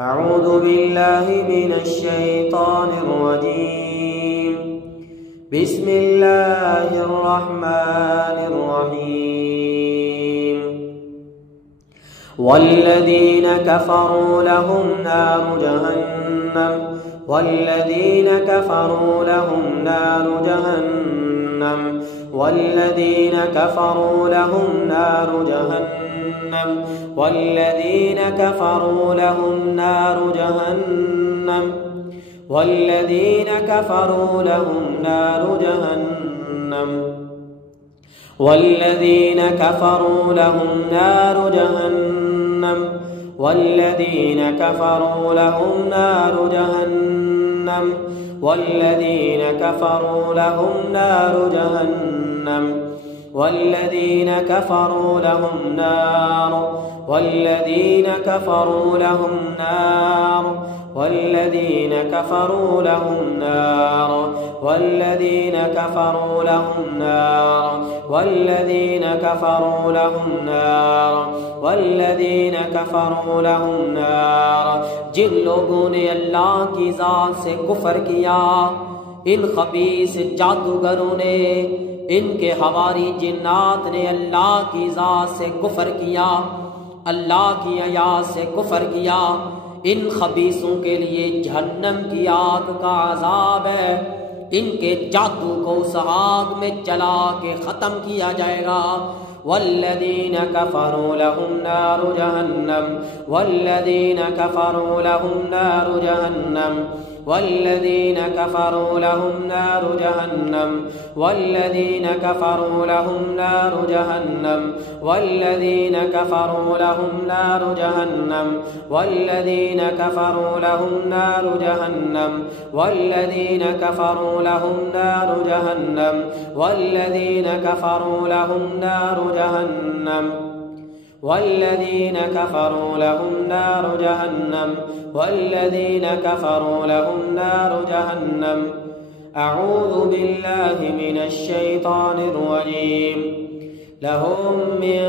أعوذ بالله من الشيطان الرجيم. بسم الله الرحمن الرحيم. والذين كفروا لهم نار جهنم والذين كفروا لهم نار جهنم والذين كفروا لهم نار جهنم والذين كفروا لهم نار جهنم والذين كفروا لهم نار جهنم والذين كفروا لهم نار جهنم والذين كفروا لهم نار جهنم والذين كفروا لهم نار جهنم والذين كفروا لهم نار والذين كفروا لهم نار والذين كفروا لهم نار والذين كفروا لهم نار والذين كفروا لهم نار والذين كفروا لهم نار जिन लोगों ने अल्लाह की ज़ात से कुफर किया, इन खबीस जादूगरों ने, इनके हवारी जिन्नात ने अल्लाह की ज़ात से कुफर किया, अल्लाह की आयात से कुफर किया, इन खबीसों के लिए जहन्नम की आग का अज़ाब है। इनके जादू को उस आग में जला के ख़त्म किया जाएगा। वल्लदीन कफरू लहुम नारु जहन्नम वल्लदीन कफरू लहुम नारु जहन्नम والذين كفروا لهم نار جهنم والذين كفروا لهم نار جهنم والذين كفروا لهم نار جهنم والذين كفروا لهم نار جهنم والذين كفروا لهم نار جهنم والذين كفروا لهم نار جهنم والذين كفروا لهم نار جهنم والذين كفروا لهم نار جهنم. أعوذ بالله من الشيطان الرجيم. لهم من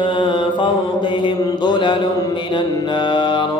فوقهم ظلل من النار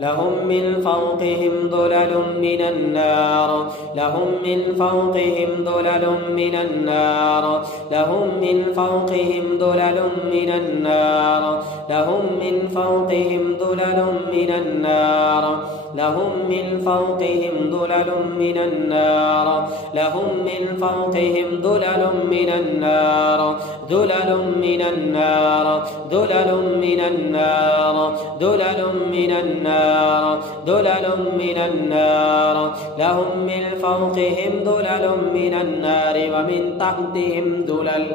لهم من فوقهم ظلل من النار لهم من فوقهم ظلل من النار لهم من فوقهم ظلل من النار لهم من فوقهم ظلل من النار لهم من فوقهم ظلل من النار لهم من فوقهم ظلل من النار ظلل من النار ظلل من النار ظلل من النار ظلل من النار لهم من فوقهم ظلل من النار ومن تحتهم ظلل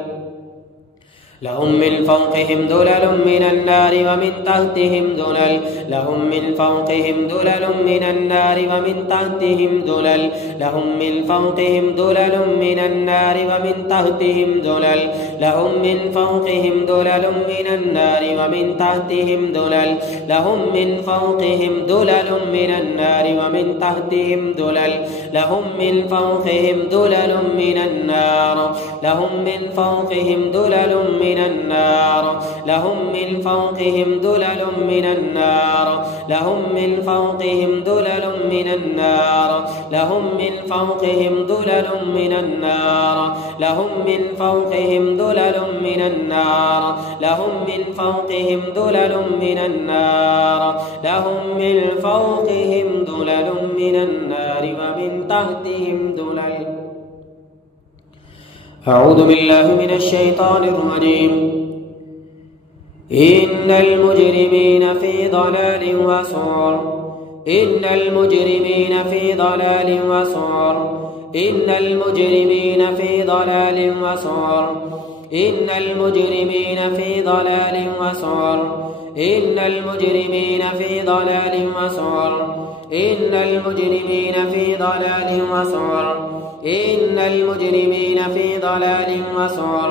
لهم من فوقهم ظلل من النار ومن تحتهم ظلل لهم من فوقهم ظلل من النار ومن تحتهم ظلل لهم من فوقهم ظلل من النار ومن تحتهم ظلل لهم من فوقهم ظلل من النار ومن تحتهم ظلل لهم من فوقهم ظلل من النار ومن تحتهم ظلل لهم من فوقهم ظلل من النار لهم من فوقهم ظلل من النار لهم من فوقهم ظلل من النار لهم من فوقهم ظلل من النار لهم من فوقهم ظلل من النار لهم من فوقهم ظلل من النار لهم من فوقهم ظلل من النار لهم من فوقهم ظلل من النار ومن تحتهم ظلل. أعوذ بالله من الشيطان الرجيم. إن المجرمين في ضلال وسعر إن المجرمين في ضلال وسعر إن المجرمين في ضلال وسعر إن المجرمين في ضلال وسعر إن المجرمين في ضلال وسعر إن المجرمين في ضلال وسعر إن المجرمين في ضلال وسعر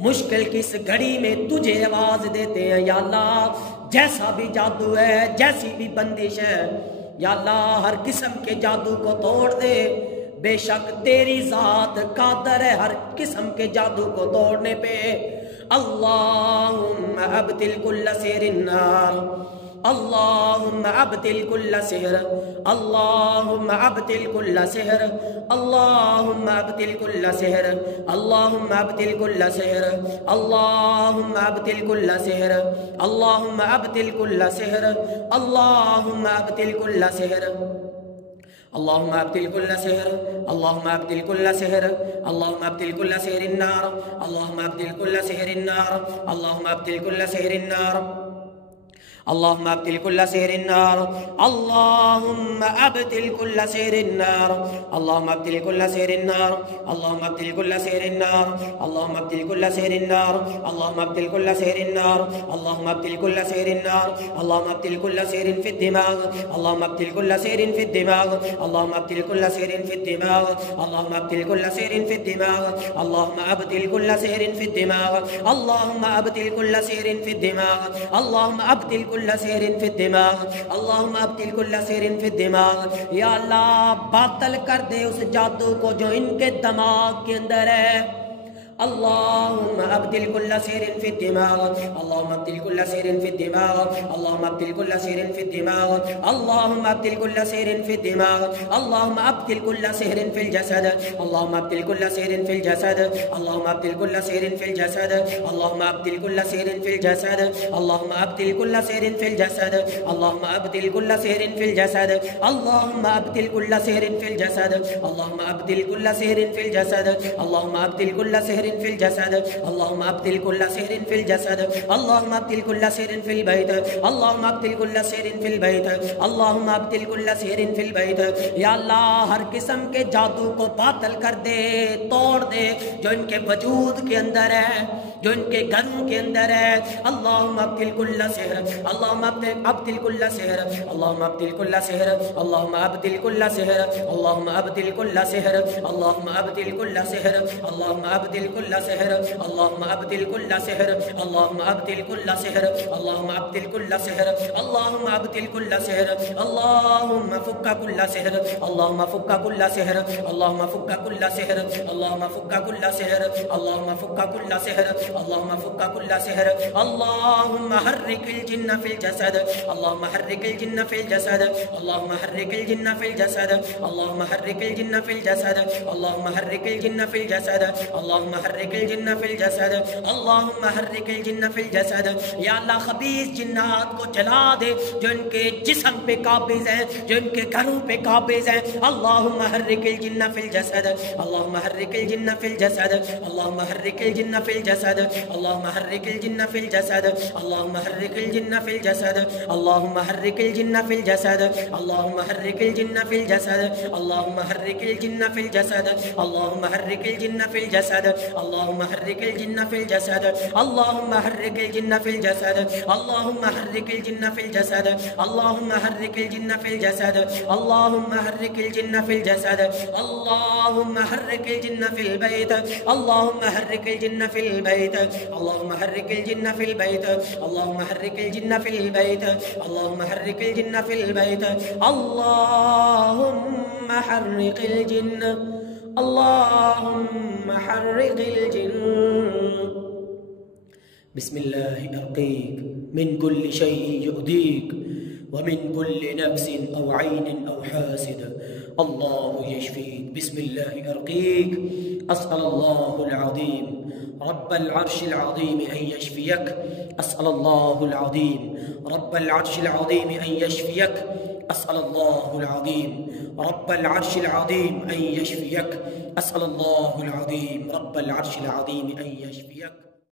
मुश्किल की इस घड़ी में तुझे आवाज देते हैं या अल्लाह। जैसा भी जादू है, जैसी भी बंदिश है या अल्लाह, हर किस्म के जादू को तोड़ दे। बेशक तेरी जात कादर है हर किस्म के जादू को तोड़ने पे। अल्लाहुम्मा अब्तिल कुल्ल सिहरिन नार, अल्लाहुम्मा अब्तिल कुल्ल सिहर, अल्लाहुम्मा अब्तिल कुल्ल सिहर, अल्लाहुम्मा अब्तिल कुल्ल सिहर, अल्लाहुम्मा अब्तिल कुल्ल सिहर, अल्लाहुम्मा अब्तिल कुल्ल सिहर, अल्लाहुम्मा अब्तिल कुल्ल सिहर, अल्लाहुम्मा अब्तिल कुल्ल सिहर, अल्लाहुम्मा अब्तिल कुल्ल सिहर, अल्लाहुम्मा अब्तिल कुल्ल सिहर, अल्लाहुम्मा अब्तिल कुल्ल सिहरिन नार, अल्लाहुम्मा अब्तिल कुल्ल सिहरिन नार, अल्लाहुम्मा अब्तिल कुल्ल सिहरिन नार, अल्लाहुम्मा अब्तिल कुल्ल सिहरिन नार, अल्लाहुम्मा अब्तिल कुल्ल सिहरिन नार, अल्लाहुम्मा अब्तिल कुल्ल सिहरिन नार, अल्लाहुम्मा अब्तिल कुल्ल सिहरिन नार, अल्लाहुम्मा अब्तिल कुल्ल सिहरिन नार, अल्लाहुम्मा अब्तिल कुल्ल सिहरिन नार, अल्लाहुम्मा अब्तिल कुल्ल सिहरिन नार, अल्लाहुम्मा अब्तिल कुल्ल सिहरिन फिद दिमाग, अल्लाहुम्मा अब्तिल कुल्ल सिहरिन फिद दिमाग, अल्लाहुम्मा अब्तिल कुल्ल सिहरिन फिद दिमाग, अल्लाहुम्मा अब्तिल कुल्ल सिहरिन फिद दिमाग, अल्लाहुम्मा अब्तिल कुल्ल सिहरिन फिद दिमाग, अल्लाहुम्मा अब्तिल कुल्ल सिहरिन फिद दिमाग, अल्लाहुम्मा अब्तिल कुल्ल सिहरिन फिद दिमाग, अल्लाहुम्मा अब्तिल कुल्ल सिहरिन फिद दिमाग। या अल्लाह, बातल कर दे उस जादू को जो इनके दिमाग के अंदर है। अल्लाहुम्मा अब्तिल कुल्ल सिहरिन फिद दिमाग, अल्लाहुम्मा अब्तिल कुल्ल सिहरिन फिद दिमाग, अल्लाहुम्मा अब्तिल कुल्ल सिहरिन फिद दिमाग, अल्लाहुम्मा अब्तिल कुल्ल सिहरिन फिद दिमाग, अल्लाहुम्मा अब्तिल कुल्ल सिहरिन फिल जसद, अल्लाहुम्मा अब्तिल कुल्ल सिहरिन फिल जसद, अल्लाहुम्मा अब्तिल कुल्ल सिहरिन फिल जसद, अल्लाहुम्मा अब्तिल कुल्ल सिहरिन फिल जसद, अल्लाहुम्मा अब्तिल कुल्ल सिहरिन फिल जसद, अल्लाहुम्मा अब्तिल कुल्ल सिहरिन फिल जसद, अल्लाहुम्मा अब्तिल कुल्ल सिहरिन फिल जसद, अल्लाहुम्मा अब्तिल कुल्ल सिहरिन फिल जसद, अल्लाहुम्मा अब्तिल कुल्ल सिहरिन फिल जसद, अल्लाहुम्मा अब्तिल कुल्ल सिहरिन फिल जसद, अल्लाहुम्मा अब्तिल कुल्ल सिहरिन फिल बैत, अल्लाहुम्मा अब्तिल कुल्ल सिहरिन फिल बैत, अल्लाहुम्मा अब्तिल कुल्ल सिहरिन फिल बैत। या अल्लाह, हर किस्म के जादू को बातल कर दे, तोड़ दे, जो इनके वजूद के अंदर है, जो इनके घरों के अंदर है। अल्लाहुम्मा अब्तिल कुल्ल सिहर, अल्लाहुम्मा अब्तिल कुल्ल सिहर, अल्लाहुम्मा अब्तिल कुल्ल सिहर, अल्लाहुम्मा अब्तिल कुल्ल सिहर, अल्लाहुम्मा अब्तिल कुल्ल सिहर, अल्लाहुम्मा अब्तिल कुल्ल सिहर, अल्लाहुम्मा अब्तिल कुल्ल सिहर, अल्लाहुम्मा अब्तिल कुल्ल सिहर, अल्लाहुम्मा अब्तिल कुल्ल सिहर, अल्लाहुम्मा अब्तिल कुल्ल सिहर, अल्लाहुम्मा अब्तिल कुल्ल सिहर, अल्लाहुम्मा फुक्का कुल्ल सिहर, अल्लाहुम्मा फुक्का कुल्ल सिहर, अल्लाहुम्मा फुक्का कुल्ल सिहर, अल्लाहुम्मा फुक्का कुल्ल सिहर, अल्लाहुम्मा फुक्का कुल्ल सिहर, अल्लाहुम्मा फुक्का कुल्ल सिहर, अल्लाहुम्मा हर्रिकिल जिन्न फिल जसद, अल्लाहुम्मा हर्रिकिल जिन्न फिल जसद, अल्लाहुम्मा हर्रिकिल जिन्न फिल जसद, अल्लाहुम्मा हर्रिकिल जिन्न फिल जसद, अल्लाहुम्मा हर्रिकिल जिन्न फिल जसद, अल्लाहुम्मा हर्रिकिल जिन्न फिल जसद, अल्लाहुम्मा हर्रिकिल जिन्न फिल जसद। या अल्लाह, खबीस जिन्नात को जला दे जो इनके जिस्म पे काबिज हैं, जो इनके घरों पे काबिज हैं। अल्लाहुम्मा हर्रिकिल जिन्न फिल जसद, अल्लाहुम्मा हर्रिकिल जिन्न फिल जसद, अल्लाहुम्मा हर्रिकिल जिन्न फिल जसद, अल्लाहुम्मा हर्रिकिल जिन्न फिल जसद, अल्लाहुम्मा हर्रिकिल जिन्न फिल जसद, अल्लाहुम्मा हर्रिकिल जिन्न फिल जसद, अल्लाहुम्मा हर्रिकिल जिन्न फिल जसद, अल्लाहुम्मा हर्रिकिल जिन्न फिल जसद, अल्लाहुम्मा हर्रिकिल जिन्न फिल जसद, अल्लाहुम्मा हर्रिकिल जिन्न फिल जसद, अल्लाहुम्मा हर्रिकिल जिन्न फिल जसद, अल्लाहुम्मा हर्रिकिल जिन्न फिल जसद, अल्लाहुम्मा हर्रिकिल जिन्न फिल जसद, अल्लाहुम्मा हर्रिकिल जिन्न फिल जसद, अल्लाहुम्मा हर्रिकिल जिन्न फिल बैत, अल्लाहुम्मा हर्रिकिल जिन्न फिल बैत, अल्लाहुम्मा हर्रिकिल जिन्न फिल बैत, अल्लाहुम्मा हर्रिकिल जिन्न फिल बैत, अल्लाहुम्मा हर्रिकिल जिन्न फिल बैत, अल्लाहुम्मा हर्रिकिल जिन्न, अल्लाहुम्मा हर्रिकिल जिन्न। बिस्मिल्लाहि अर्कीक मिन कुल्लि शैइन यु'दीक व मिन कुल्लि नफ्सिन औ ऐनिन औ हासिद, अल्लाहु यशफीक। बिस्मिल्लाहि अर्कीक अस्अलुल्लाहुल अज़ीम रब्बल अर्शिल अज़ीम अन यशफियक, अस्अलुल्लाहुल अज़ीम रब्बल अर्शिल अज़ीम अन यशफियक, अस्अलुल्लाहुल अज़ीम रब्बल अर्शिल अज़ीम अन यशफियक, अस्अलुल्लाहुल अज़ीम रब्बल अर्शिल अज़ीम अन यशफियक।